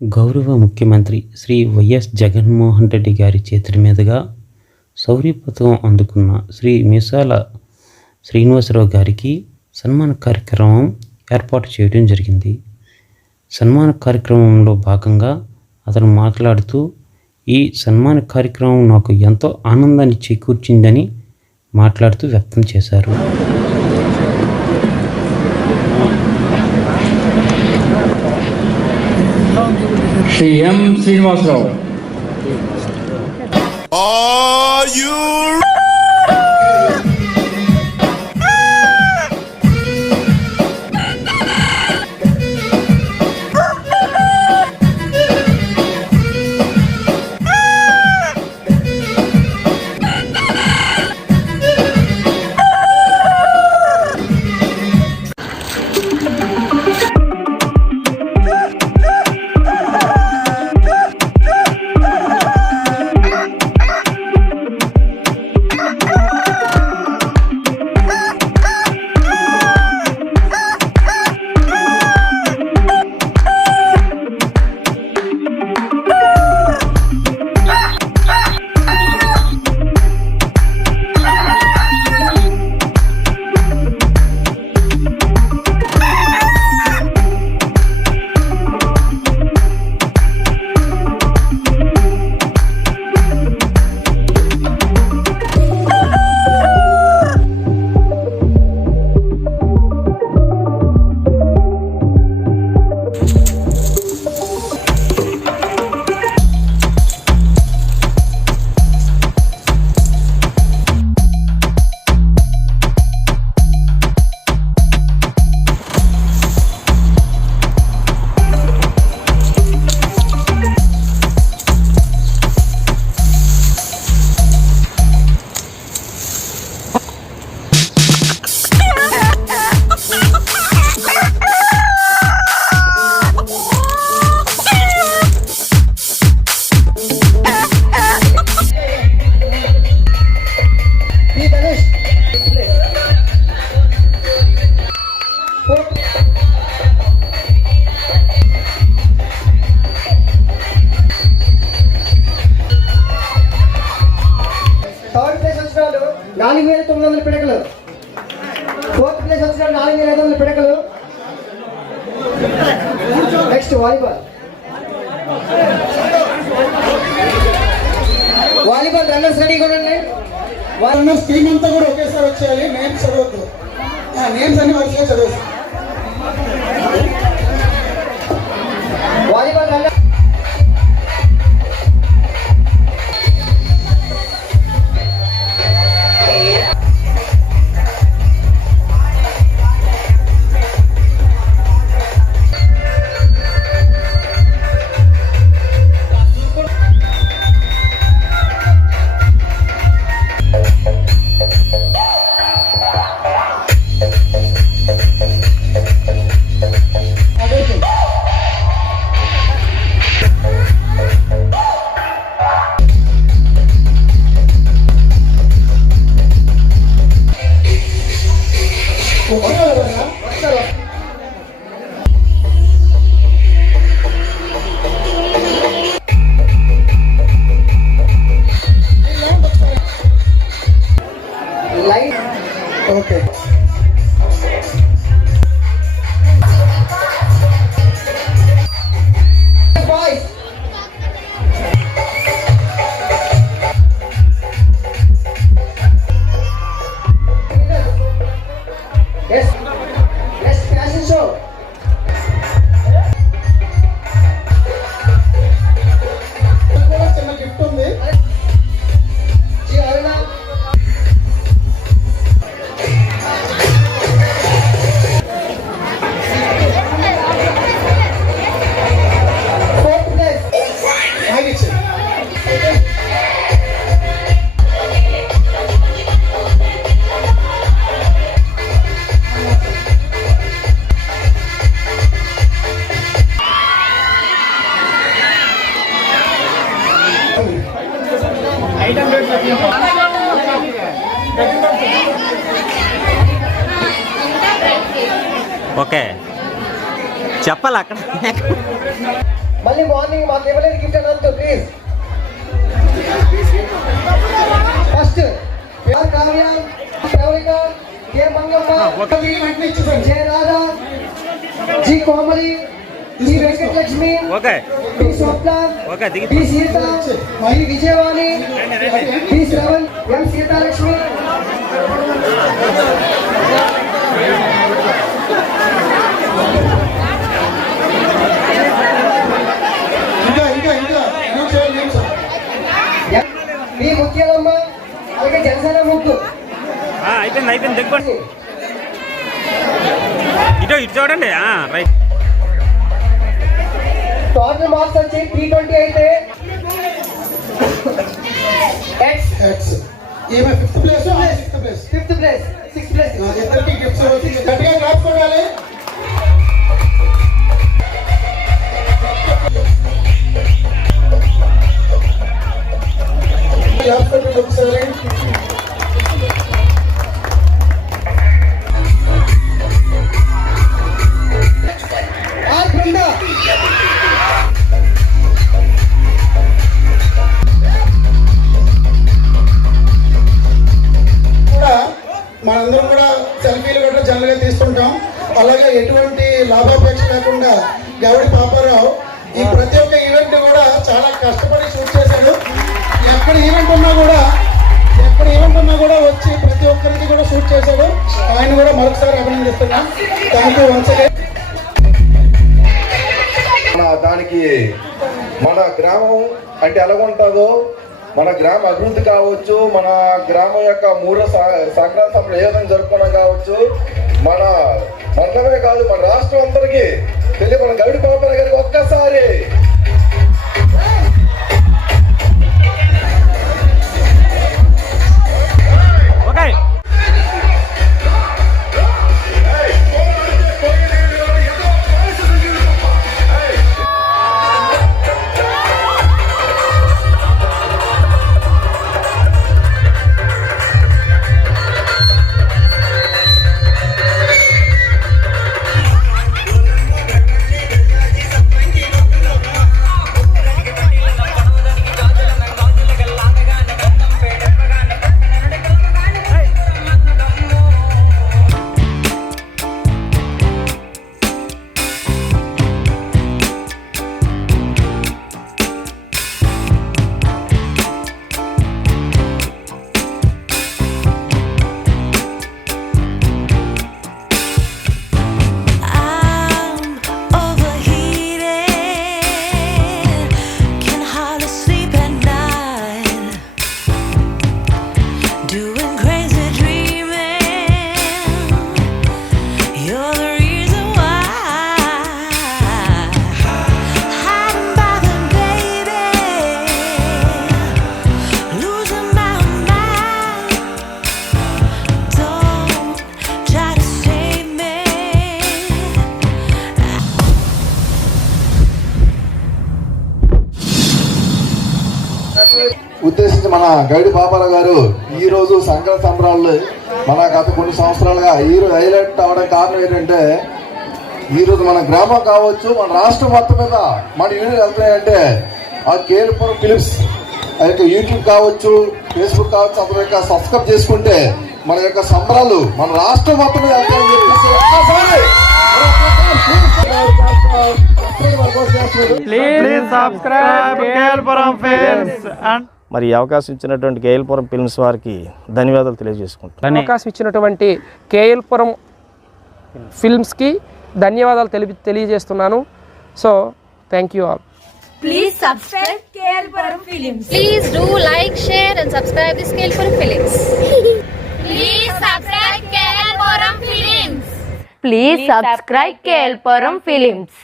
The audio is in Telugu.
గౌరవ ముఖ్యమంత్రి శ్రీ వైఎస్ జగన్మోహన్ రెడ్డి గారి చేతుల మీదుగా శౌర్య పథకం అందుకున్న శ్రీ మీసాల శ్రీనివాసరావు గారికి సన్మాన కార్యక్రమం ఏర్పాటు చేయడం జరిగింది. సన్మాన కార్యక్రమంలో భాగంగా అతను మాట్లాడుతూ, ఈ సన్మాన కార్యక్రమం నాకు ఎంతో ఆనందాన్ని చేకూర్చిందని మాట్లాడుతూ వ్యక్తం చేశారు. శ్రీ ఎం శ్రీనివాసరావు. నాలుగు 4,900 పిడకలు. ఫోర్త్ ప్లేస్ వచ్చిన 4,500 పిడకలు. నెక్స్ట్ వాలీబాల్ రన్నర్స్ రెడీగా ఉండండి. రన్నర్స్ టీం అంతా కూడా ఒకేసారి వచ్చేయాలి. నేమ్స్ చదవద్దు, నేమ్స్ అన్ని వరుసగా చదవచ్చు. Volleyball runner line. Okay, boys ఎస్ ఫ్యాషన్ షో. చిన్న గిఫ్ట్ ఉంది. ఓకే, చెప్పాలి అక్కడ. మళ్ళీ మార్నింగ్ మాకు ఇవ్వలేదు gift Ananthu please. First Kavya, Pravallika, K Mangamma, J Radha, G Komali, G Venkatalakshmi, B Swapna, B Sita, B Vijayavani, B Shravan, M Seethalakshmi. మీ ముఖ్యాలమ్మ, అలాగే జనసేన ముగ్గు అయిపోయింది దిగ్బండి ఇటు చూడండి రైట్. టోటల్ మార్క్స్ వచ్చి 320 అయితే fifth place, fifth place, sixth place. ఇద్దరికి గిఫ్ట్స్ గట్టిగా క్లాప్స్ కొట్టాలి. క్లాప్స్ కొట్టండి ఒకసారి. మనందరం కూడా సెల్ఫీలు కూడా జనరల్గా తీసుకుంటాం. అలాగే ఎటువంటి లాభాపేక్ష లేకుండా గౌడి పాపారావు ఈ ప్రతి ఒక్క ఈవెంట్ కూడా చాలా కష్టపడి షూట్ చేశాడు. ఎక్కడ ఈవెంట్ ఉన్నా కూడా వచ్చి ప్రతి ఒక్కరికి కూడా షూట్ చేశాడు. ఆయన కూడా మరొకసారి అభినందిస్తున్నాం. Thank you once again. దానికి మన గ్రామం అంటే ఎలా ఉంటుందో, మన గ్రామ అభివృద్ధి కావచ్చు, మన గ్రామం యొక్క సంక్రాంతి సభలు ఏ విధంగా జరుపుకోవడం కావచ్చు, మన మండలమే కాదు మన రాష్ట్రం అందరికీ మన గౌడి పాపారావు గారికి ఒక్కసారి ఉద్దేశించి మన గౌడి పాపారావు గారు ఈ రోజు సంక్రాంతి సంబరాలు మన గత కొన్ని సంవత్సరాలుగా హైలైట్ అవ్వడం కారణం ఏంటంటే, ఈ రోజు మన గ్రామం కావచ్చు, మన రాష్ట్రం మొత్తం మీద మన యూనిట్ వెళ్తున్నాయంటే ఆ కేల్పురం ఫిలిప్స్ ఆ యొక్క యూట్యూబ్ కావచ్చు, ఫేస్బుక్ కావచ్చు, అందరి యొక్క సబ్స్క్రైబ్ చేసుకుంటే మన యొక్క సంబరాలు మన రాష్ట్రం మొత్తం మీద వెళ్తాయని చెప్పేసి మరి ఈ అవకాశం ఇచ్చినటువంటి కేఎల్పురం ఫిల్మ్స్ వారికి ధన్యవాదాలు తెలియజేసుకుంటాం. అవకాశం ఇచ్చినటువంటి కేఎల్పురం ఫిల్మ్స్కి ధన్యవాదాలు తెలియజేస్తున్నాను. So thank you all. Please subscribe KLpuram Films. Please do like, share and subscribe this KLpuram Films. Please subscribe KLpuram Films. Please subscribe KLpuram Films.